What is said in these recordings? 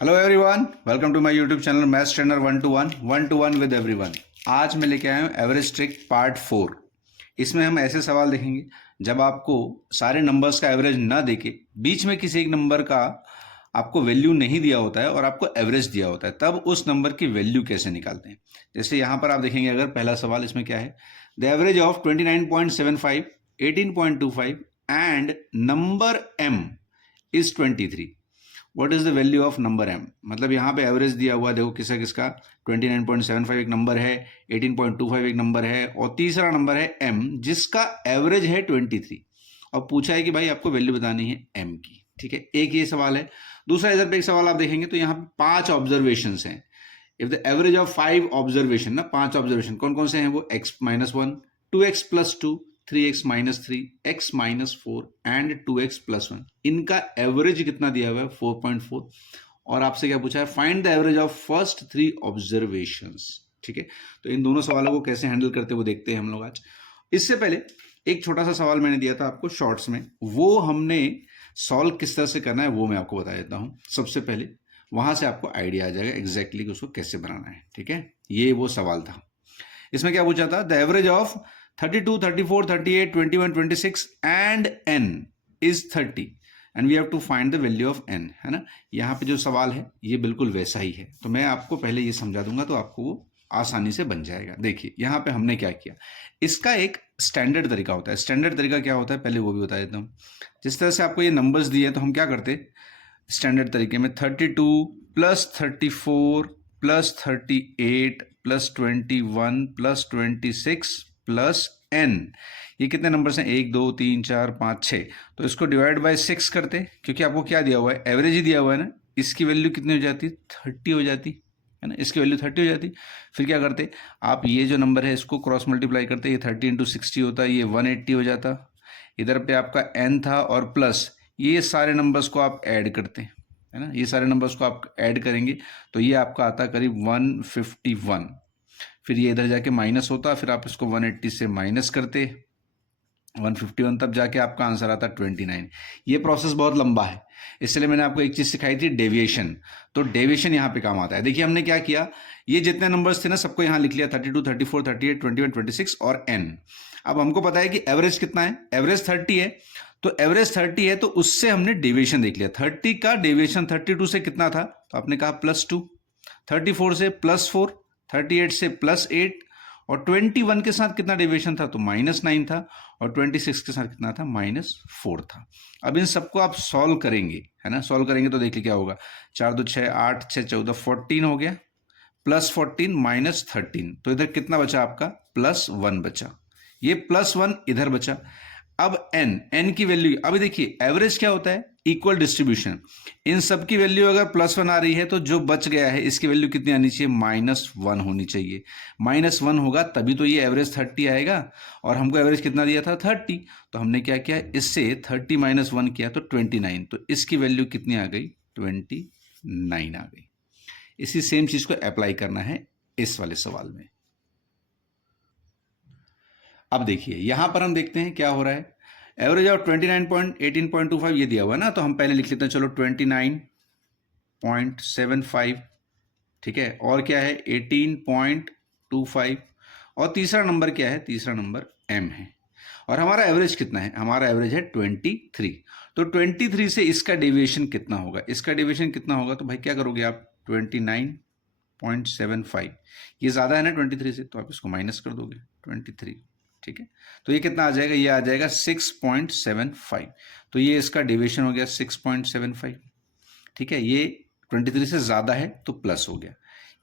Hello everyone, welcome to my YouTube channel maths trainer 1 to 1 with everyone. आज मैं लेके आया हूँ एवरेज ट्रिक पार्ट 4। इसमें हम ऐसे सवाल देखेंगे जब आपको सारे नंबर्स का एवरेज ना देके बीच में किसी एक नंबर का आपको वैल्यू नहीं दिया होता है और आपको एवरेज दिया होता है, तब उस नंबर की वैल्यू कैसे निकालते हैं। जैसे यहाँ पर आप देखेंगे, अगर पहला सवाल इसमें क्या है, the average of 29.75, 18.25 and number m is 23। What is the value of number m। मतलब यहाँ पे एवरेज दिया हुआ, देखो किसका किसका, 29.75 एक नंबर है, 18.25 एक नंबर है और तीसरा नंबर है m जिसका एवरेज है 23। और पूछा है कि भाई आपको वैल्यू बतानी है m की। ठीक है, एक ये सवाल है। दूसरा इधर पे एक सवाल आप देखेंगे तो यहाँ पे 5 ऑब्जर्वेशन हैं। If the average of 5 observation, ना 5 ऑब्जर्वेशन कौन कौन से हैं वो, x-1, 2x+2, 3x-3, x-4 and 2x+1, इनका एवरेज कितना दिया हुआ है 4.4। और आपसे क्या पूछा है, find the average of first 3 observations. ठीक है, तो इन दोनों सवालों को कैसे हैंडल करते वो देखते हैं हम लोग आज। इससे पहले एक छोटा सा सवाल मैंने दिया था आपको शॉर्ट्स में, वो हमने सॉल्व किस तरह से करना है वो मैं आपको बता देता हूं। सबसे पहले वहां से आपको आइडिया आ जाएगा एग्जैक्टली कि उसको कैसे बनाना है। ठीक है, ये वो सवाल था। इसमें क्या पूछा था, the average of 32, 34, 38, 21, 26 and n is 30 and we have to find the value of n, है ना। यहाँ पे जो सवाल है ये बिल्कुल वैसा ही है, तो मैं आपको पहले ये समझा दूंगा तो आपको वो आसानी से बन जाएगा। देखिए यहाँ पे हमने क्या किया, इसका एक स्टैंडर्ड तरीका होता है। स्टैंडर्ड तरीका क्या होता है पहले वो भी बता देता हूँ। जिस तरह से आपको ये नंबर्स दिए तो हम क्या करते, स्टैंडर्ड तरीके में 32 plus 34 plus 38 plus 21 plus 26 plus n, ये कितने नंबर्स हैं, 1 2 3 4 5 6, तो इसको डिवाइड बाय 6 करते, क्योंकि आपको क्या दिया हुआ है, एवरेज ही दिया हुआ है ना। इसकी वैल्यू कितनी हो जाती, 30 हो जाती है ना, इसकी वैल्यू 30 हो जाती। फिर क्या करते, आप ये जो नंबर है इसको क्रॉस मल्टीप्लाई करते, ये 30 इंटू 60 होता है, ये 180 हो जाता। इधर पे आपका n था और प्लस ये सारे नंबर्स को आप ऐड करते हैं, है ना, ये सारे नंबर्स को आप ऐड करेंगे तो ये आपका आता करीब 151। फिर ये इधर जाके माइनस होता, फिर आप इसको 180 से माइनस करते 151, तब जाके आपका आंसर आता 29। ये प्रोसेस बहुत लंबा है, इसलिए मैंने आपको एक चीज सिखाई थी, डेविएशन। तो डेविएशन यहाँ पे काम आता है। देखिए हमने क्या किया, ये जितने नंबर्स थे ना सबको यहाँ लिख लिया, 32, 34, 38, 21, 26 और n। अब हमको पता है कि एवरेज कितना है, एवरेज 30 है, तो एवरेज 30 है तो उससे हमने डेविएशन देख लिया। 30 का डेविएशन 32 से कितना था, तो आपने कहा +2, 34 से +4, 38 से +8 और 21 के साथ कितना डेविएशन था, तो -9 था और 26 के साथ कितना था, -4 था। अब इन सबको आप सॉल्व करेंगे, है ना, सॉल्व करेंगे तो देखिए क्या होगा, 4 2 6 8 6 14 14 हो गया, +14 -13, तो इधर कितना बचा आपका, +1 बचा, ये +1 इधर बचा। अब n की वैल्यू, अभी देखिए एवरेज क्या होता है, इक्वल डिस्ट्रीब्यूशन। इन सब की वैल्यू अगर +1 आ रही है तो जो बच गया है इसकी वैल्यू कितनी आनी चाहिए, -1 होनी चाहिए। -1 होगा तभी तो ये एवरेज 30 आएगा, और हमको एवरेज कितना दिया था 30, तो हमने क्या किया, इससे 30 - 1 किया तो 29, तो इसकी वैल्यू कितनी आ गई, 29 आ गई। इसी सेम चीज को अप्लाई करना है इस वाले सवाल में। अब देखिए यहां पर हम देखते हैं क्या हो रहा है, एवरेज ऑफ 29.18.25 ये दिया हुआ है ना, तो हम पहले लिख लेते हैं, चलो 29.75, ठीक है, और क्या है 18.25, और तीसरा नंबर क्या है, तीसरा नंबर m है, और हमारा एवरेज कितना है, हमारा एवरेज है 23। तो 23 से इसका डेविएशन कितना होगा, इसका डेविएशन कितना होगा, तो भाई क्या करोगे आप, 29.75, ये ज़्यादा है ना 23 से, तो आप इसको माइनस कर दोगे 23। ठीक है, तो ये कितना आ जाएगा, ये आ जाएगा 6.75, तो ये इसका डेविएशन हो गया 6.75। ठीक है, ये 23 से ज़्यादा है तो प्लस हो गया,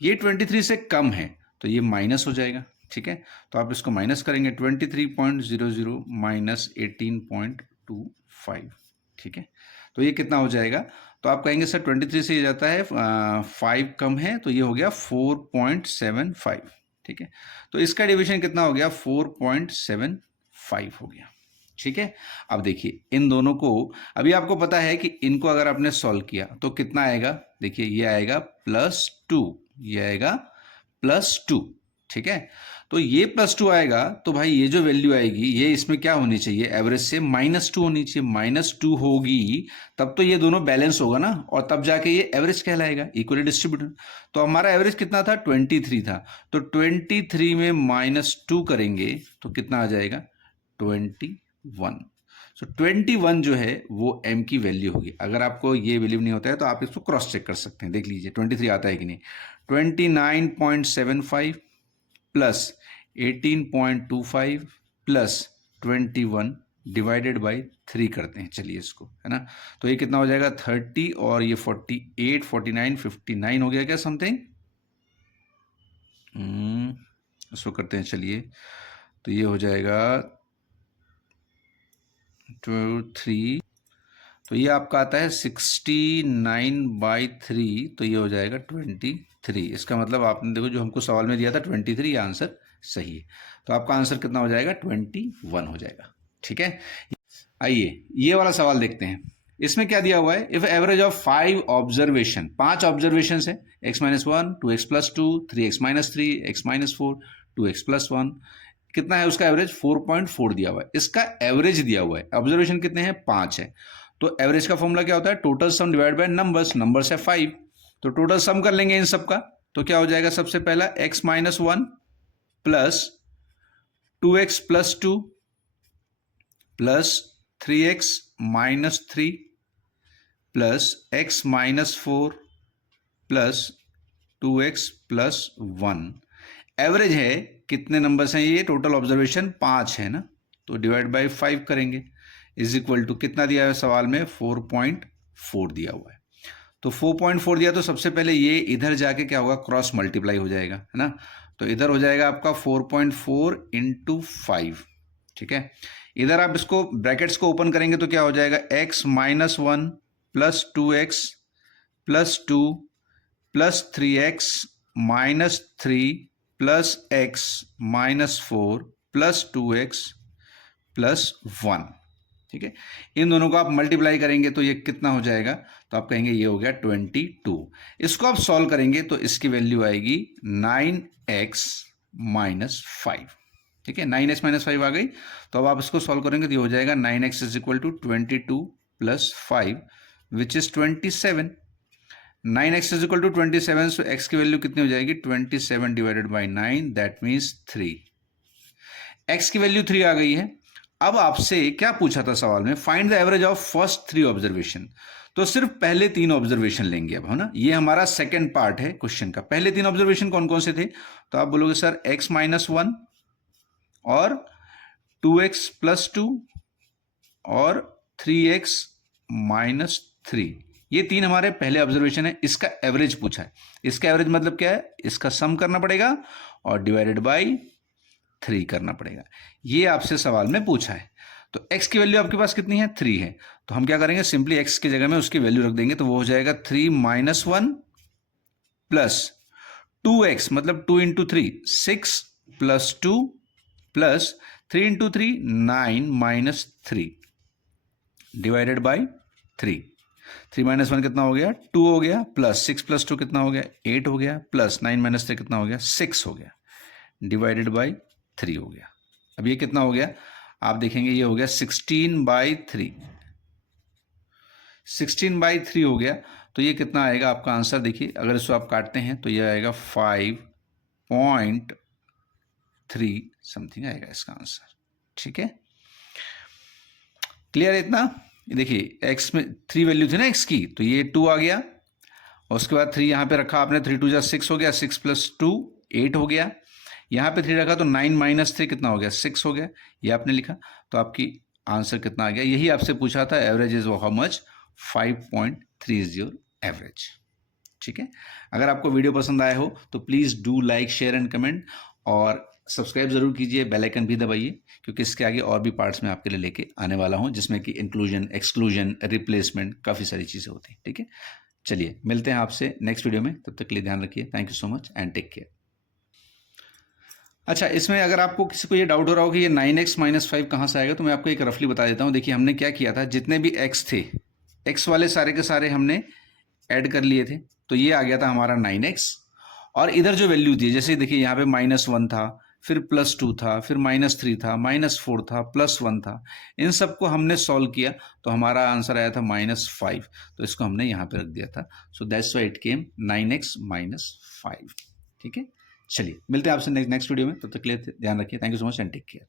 ये 23 से कम है तो ये माइनस हो जाएगा। ठीक है, तो आप इसको माइनस करेंगे, 23.00 माइनस 18.25। ठीक है, तो ये कितना हो जाएगा, तो आप कहेंगे सर 23 से ये जाता है 5 कम है, तो ये हो गया 4.75। ठीक है, तो इसका डिवीजन कितना हो गया, 4.75 हो गया। ठीक है, अब देखिए इन दोनों को, अभी आपको पता है कि इनको अगर आपने सॉल्व किया तो कितना आएगा, देखिए ये आएगा +2, ये आएगा +2। ठीक है। तो ये +2 आएगा तो भाई ये जो वैल्यू आएगी ये इसमें क्या होनी चाहिए, एवरेज से -2 होनी चाहिए। -2 होगी तब तो ये दोनों बैलेंस होगा ना, और तब जाके ये एवरेज कहलाएगा, इक्वली डिस्ट्रीब्यूटेड। तो हमारा एवरेज कितना था, 23 था। तो 23 में -2 करेंगे तो कितना आ जाएगा, 21। सो 21 जो है वो m की वैल्यू होगी। अगर आपको ये बिलीव नहीं होता है तो आप इसको क्रॉस चेक कर सकते हैं, देख लीजिए 23 आता है कि नहीं। 29.75 प्लस 18.25 प्लस 21 डिवाइडेड बाई 3 करते हैं, चलिए इसको, है ना। तो ये कितना हो जाएगा, 30 और ये 48, 49, 59 हो गया क्या समथिंग। इसको करते हैं, चलिए। तो ये हो जाएगा 3, तो ये आपका आता है 69/3, तो ये हो जाएगा 23। इसका मतलब आपने देखो जो हमको सवाल में दिया था 23, ये आंसर सही है। तो आपका आंसर कितना हो जाएगा, 21 हो जाएगा। ठीक है, आइए ये वाला सवाल देखते हैं। इसमें क्या दिया हुआ है, if average of 5 observation, 5 observation है, x-1, 2x+2, 3x-3, x-4, 2x+1, कितना है उसका एवरेज, 4.4 दिया हुआ है। इसका एवरेज दिया हुआ है, ऑब्जर्वेशन कितने हैं, 5 है। तो एवरेज का फॉर्मूला क्या होता है, total sum divide by numbers, numbers है 5, तो टोटल सम कर लेंगे इन सब का। तो क्या हो जाएगा, सबसे पहला x-1 plus 2x+2 plus 3x-3 plus x-4 plus 2x+1। Average है, कितने नंबर्स हैं ये, टोटल ऑब्जर्वेशन 5 है ना, तो डिवाइड बाय 5 करेंगे, इज इक्वल टू कितना दिया है सवाल में, 4.4 दिया हुआ है। तो 4.4 दिया तो सबसे पहले ये इधर जाके क्या होगा, क्रॉस मल्टीप्लाई हो जाएगा, है ना। तो इधर हो जाएगा आपका 4.4 × 5, ठीक है। इधर आप इसको ब्रैकेट्स को ओपन करेंगे तो क्या हो जाएगा, x-1 plus 2x plus 2 plus 3x-3 plus x-4 plus 2x plus 1, ठीक है। इन दोनों को आप मल्टीप्लाई करेंगे तो ये कितना हो जाएगा, तो आप कहेंगे ये हो गया 22। इसको आप सॉल्व करेंगे तो इसकी वैल्यू आएगी 9x-5, ठीक है। 9x-5 आ गई। तो अब आप इसको सॉल्व करेंगे तो ये हो जाएगा 9x = 22 + 5 which is 27। 9x = 27, so x की वैल्यू कितनी हो जाएगी, 27 divided by 9, that means 3। x की वैल्यू 3 आ गई है। अब आपसे क्या पूछा था सवाल में, find the average of first 3 observation. तो सिर्फ पहले 3 ऑब्जर्वेशन लेंगे अब, है ना। ये हमारा सेकंड पार्ट है क्वेश्चन का। पहले 3 ऑब्जर्वेशन कौन कौन से थे, तो आप बोलोगे सर x-1 और 2x+2 और 3x-3, ये 3 हमारे पहले ऑब्जर्वेशन है। इसका एवरेज पूछा है। इसका एवरेज मतलब क्या है, इसका सम करना पड़ेगा और डिवाइडेड बाई 3 करना पड़ेगा। ये आपसे सवाल में पूछा है। तो x की वैल्यू आपके पास कितनी है, 3 है। तो हम क्या करेंगे, सिंपली x की जगह में उसकी वैल्यू रख देंगे, तो वो हो जाएगा 3 - 1 प्लस 2x मतलब 2 × 3 6 प्लस 2 प्लस 3 × 3 9 - 3 डिवाइडेड बाई 3। 3 - 1 कितना हो गया, 2 हो गया, प्लस 6 + 2 कितना हो गया, 8 हो गया, प्लस 9 - 3 कितना हो गया, 6 हो गया, डिवाइडेड बाई 3 हो गया। अब ये कितना हो गया, आप देखेंगे ये हो गया 16/3। 16/3 हो गया। तो ये कितना आएगा आपका आंसर, देखिए अगर इसको आप काटते हैं तो ये आएगा 5.3 समथिंग आएगा इसका आंसर, ठीक है। क्लियर है इतना। ये देखिए x में 3 वैल्यू थी ना x की, तो ये 2 आ गया, और उसके बाद 3 यहाँ पे रखा आपने, 3 × 2 = 6 हो गया, 6 + 2 8 हो गया, यहाँ पे 3 रखा तो 9 - 3 कितना हो गया, 6 हो गया, ये आपने लिखा। तो आपकी आंसर कितना आ गया, यही आपसे पूछा था, average is how much, 5.3 is your average, ठीक है। अगर आपको वीडियो पसंद आया हो तो please do like, share and comment, और सब्सक्राइब जरूर कीजिए, बेल आइकन भी दबाइए, क्योंकि इसके आगे और भी पार्ट्स में आपके लिए लेके आने वाला हूँ, जिसमें कि इंक्लूजन, एक्सक्लूजन, रिप्लेसमेंट, काफ़ी सारी चीज़ें होती हैं, ठीक है। चलिए मिलते हैं आपसे नेक्स्ट वीडियो में, तब तक के लिए ध्यान रखिए। Thank you so much and take care. अच्छा, इसमें अगर आपको किसी को ये डाउट हो रहा हो कि ये 9x - 5 कहाँ से आएगा, तो मैं आपको एक रफली बता देता हूँ। देखिए हमने क्या किया था, जितने भी x थे, x वाले सारे के सारे हमने ऐड कर लिए थे, तो ये आ गया था हमारा 9x, और इधर जो वैल्यू थी, जैसे देखिए यहाँ पे -1 था, फिर +2 था, फिर -3 था, -4 था, +1 था। इन सबको हमने सॉल्व किया तो हमारा आंसर आया था -5। तो इसको हमने यहाँ पे रख दिया था। So that's why it came 9x -5। ठीक है, चलिए मिलते हैं आपसे नेक्स्ट वीडियो में। तब तक के लिए ध्यान रखिए। Thank you so much and take care.